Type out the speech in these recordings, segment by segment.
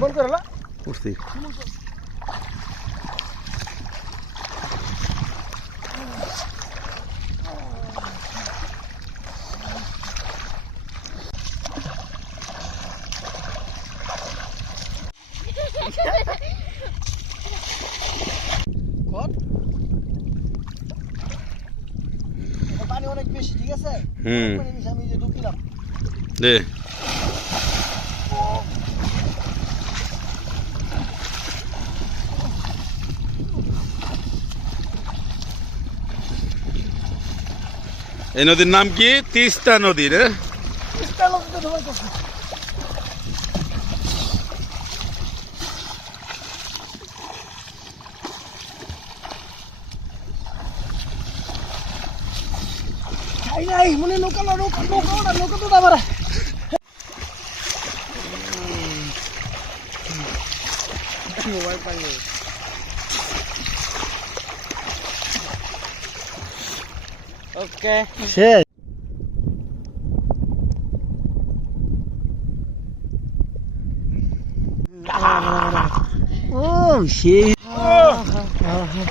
বন্ধ করে না উঠছি কর পানি অনেক বেশি ঠিক আছে হুম পানি বেশি আমি যে ঢুকিলাম দে এই নদীর নাম কি? তিস্তা নদী রে। চেষ্টা লোককে ঢোকাই করছি খাই নাই মনে নৌকা না নৌকা নৌকা ওটা নৌকা তো আবার মোবাইল পাই ওকে শেষ ও সেই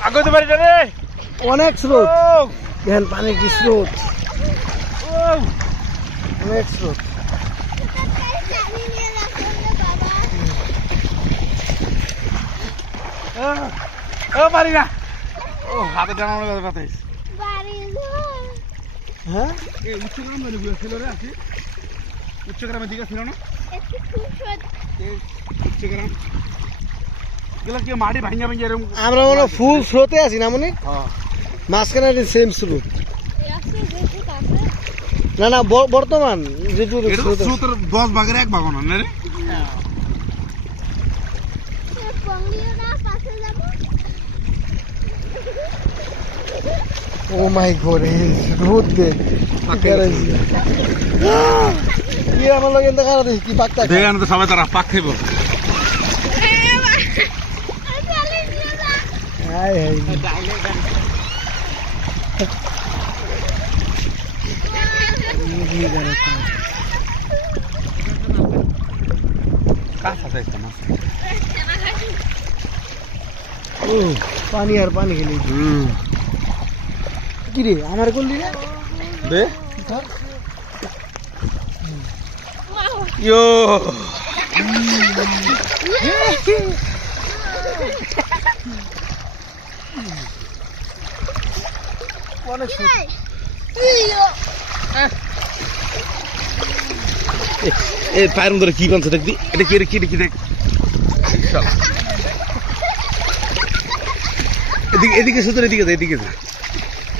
আগতে পারি রে অনেক স্রোত। দেখেন পানির কি স্রোত। অনেক স্রোত। ও পারি না। ও হাতে কথা কথা হ্যাঁ? এই উচ্চগ্রাম মানে ছিল রে আছে উচ্চগ্রামের দিকে ছিল না? উচ্চগ্রাম এগুলো কি মাটি ভাঙ্গা ভাঙ্গা এরকম আমরা মনে ফুল স্রোতে আছি না মনে? হ্যাঁ। মাঝখানে সেম স্রোত। না না ব- বর্তমান যেটু। স্রোতের দশ ভাগের এক ভাগ না রে। ও মাই গড স্রোত দে কি আমার লগে দেখা দেখি কি পাকতা দেখে আনতে সবাই তারা পাক খাইব হাই হাই কাঁচা দেখতাম মাছ ও পানি আর পানি খেলি হুম কি আমার করলি রে দে। ইয়ো। এ পায়ের মধ্যে কি বানছে দেখবি? এটা কি কি কি দেখ। এদিকে এদিকে সুতর এদিকে এদিকে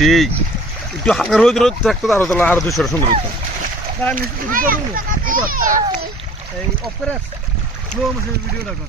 সেই একটু হালকা রোদ রোদ থাকতো আরও তাহলে আরও দুশো সুন্দর অপারেট স্লো মোশন ভিডিওটা কর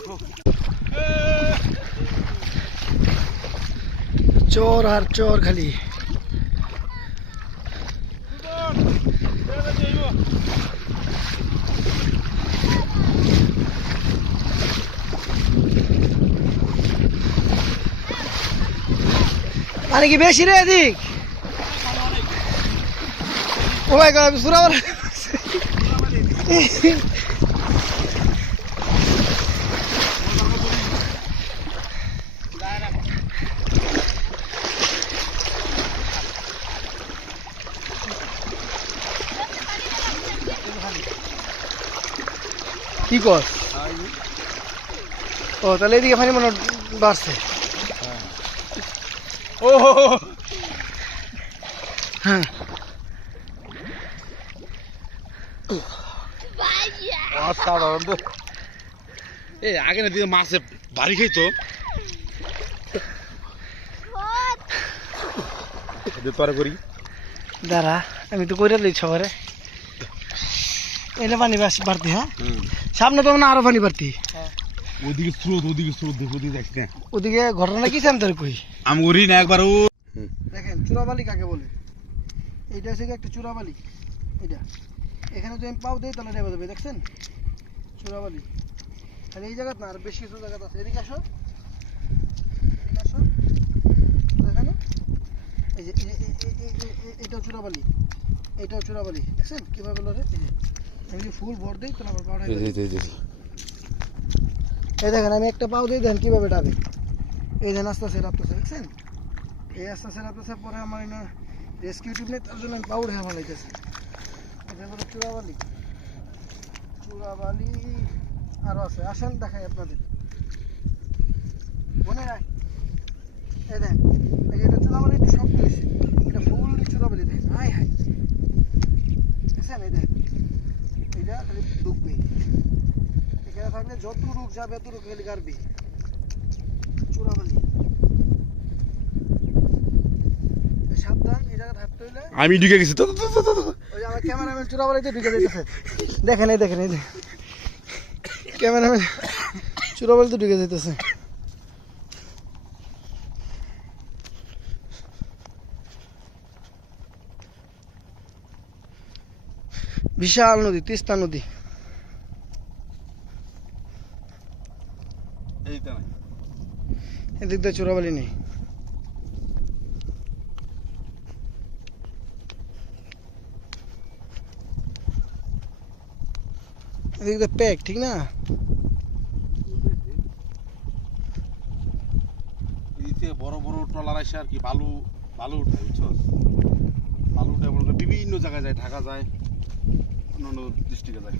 चोर हर चोर खाली। अरे की बेची रहे दिख ओ माय गॉड सुरावर। কি কর? ও তাহলে এদিকে পানি মনে বাড়ছে। ও। হ্যাঁ। এই আগে না দিকে মাছে বাড়ি খাইতো। তোরা করি। দাঁড়া আমি তো কইরা দিই সবারে। এলে পানি বাস বাড়তি হ্যাঁ? সামনে তো মানে আরও পানি বাড়তি ওদিকে স্রোত ওদিকে স্রোত দেখো ওদিকে যাচ্ছি না। ওদিকে ঘটনা কি আমি তোর কই? আমি করি না একবার ও। দেখেন চূড়াবালি কাকে বলে? এইটা হচ্ছে কি একটা চূড়াবালি। এটা এখানে যদি আমি পাও দেই তাহলে নেবে দেবে দেখছেন? চূড়াবালি। তাহলে এই জায়গাত না আর বেশি কিছু জায়গাত আছে। এদিকে আসো। এদিকে আসো। দেখেন। এই যে এই- চূড়াবালি। এটাও চূড়াবালি দেখছেন কীভাবে লড়ে? আমি যদি ফুল ভর দিই তাহলে আমার পাওয়াটা এই দেখেন আমি একটা পাও দিই দেখেন কীভাবে ডাবে। এই দেখেন আস্তে আস্তে রাখতেছে দেখছেন? এই আস্তে আস্তে রাখতেছে পরে আমার এনে রেস্কিউ টিম নেই তার জন্য আমি পাউড হয়ে ফেলাইতেছি এটা হলো চূড়াবালি। চূড়াবালি আরও আছে আসেন দেখাই আপনাদের। মনে রাখ এই দেন এই যে এটা চূড়াবালি একটু শক্ত হয়েছে। দেখেন হাই হাই দেখছেন এই দেখ এটা খালি ডুববে এখানে থাকলে যত রুক যাবে এত খালি গাড়বি সাবধান এই জায়গায় থাকতে হইলে আমি ঢুকে গেছি তো। ওই আমার ক্যামেরাম্যান চূড়াবালিতে ঢুকে যেতেছে দেখেন এই দেখেন এই ক্যামেরাম্যান চূড়াবালিতে ঢুকে যেতেছে বিশাল নদী তিস্তা নদী। এদিক দিয়ে চূড়াবালি নেই। এদিক দিয়ে প্যাক ঠিক না? বড় বড় ট্রলার আসে আর কি বালু বালু উঠায় বুঝছ? বালু উঠায় বিভিন্ন জায়গায় যায় ঢাকা যায়। অন্যান্য ডিস্ট্রিক্টে যায়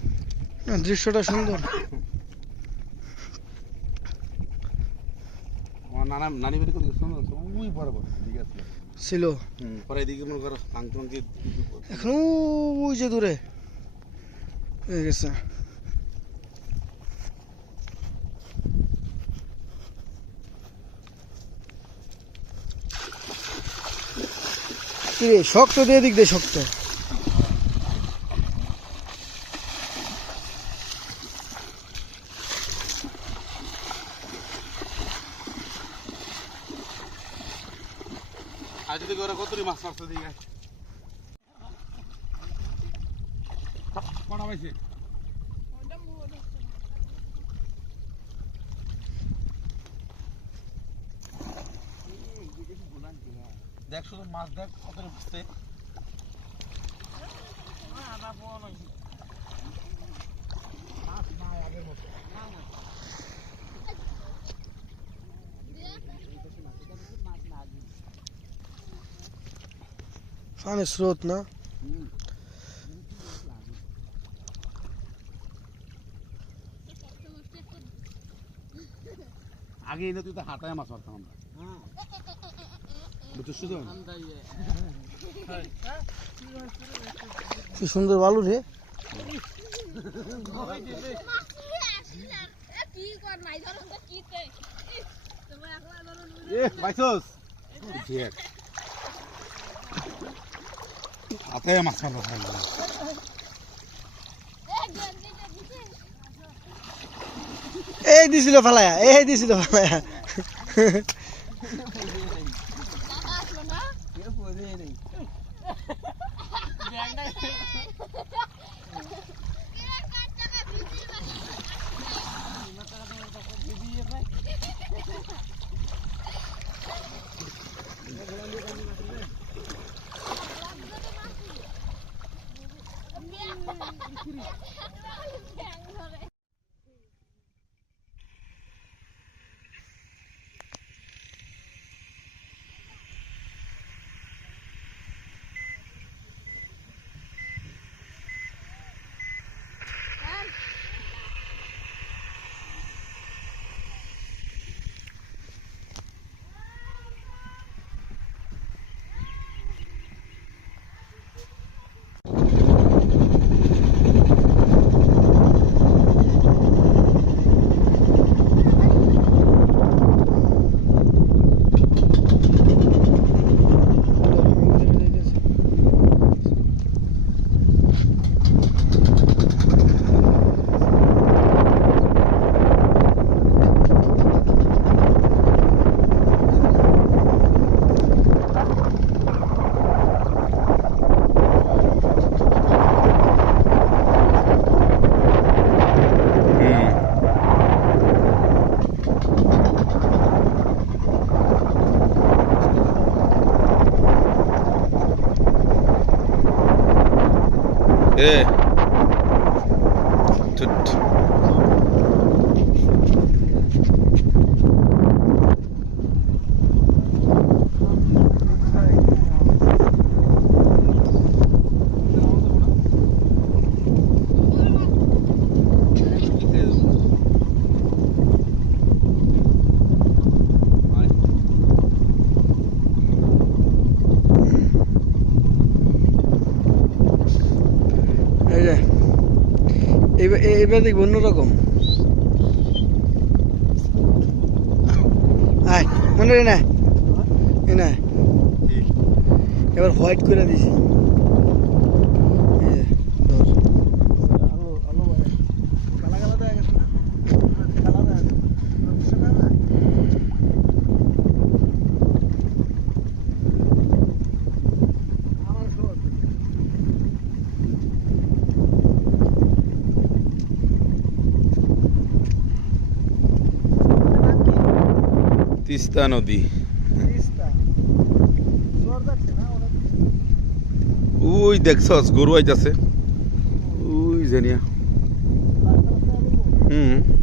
না, দৃশ্যটা সুন্দর। আমার নানা নানি বাড়ি করে গেছিল ওই বড় বড় ঠিক আছে। ছিল। পরে এদিকে মনে করো ফাংশন দিয়ে এখন ওই যে দূরে। হয়ে গেছে। শক্ত দিয়ে দিক দিয়ে শক্ত। দেখ শুধু মাছ দেখ কত বুঝতে পানির স্রোত না? আগে এনে তুই তো হাতায় মাছ মারতাম আমরা। সুজন কি সুন্দর বালু রে। হাতায় মাছ এই দিছিল ফেলায়া এই দিছিল ফেলায়া। Evet. এবার দেখব অন্যরকম আয় মনে রে না। এবার হোয়াইট করে দিয়েছি তিস্তা নদী। ওই দেখছস গরু আইতাছে। ওই জানিয়া হুম।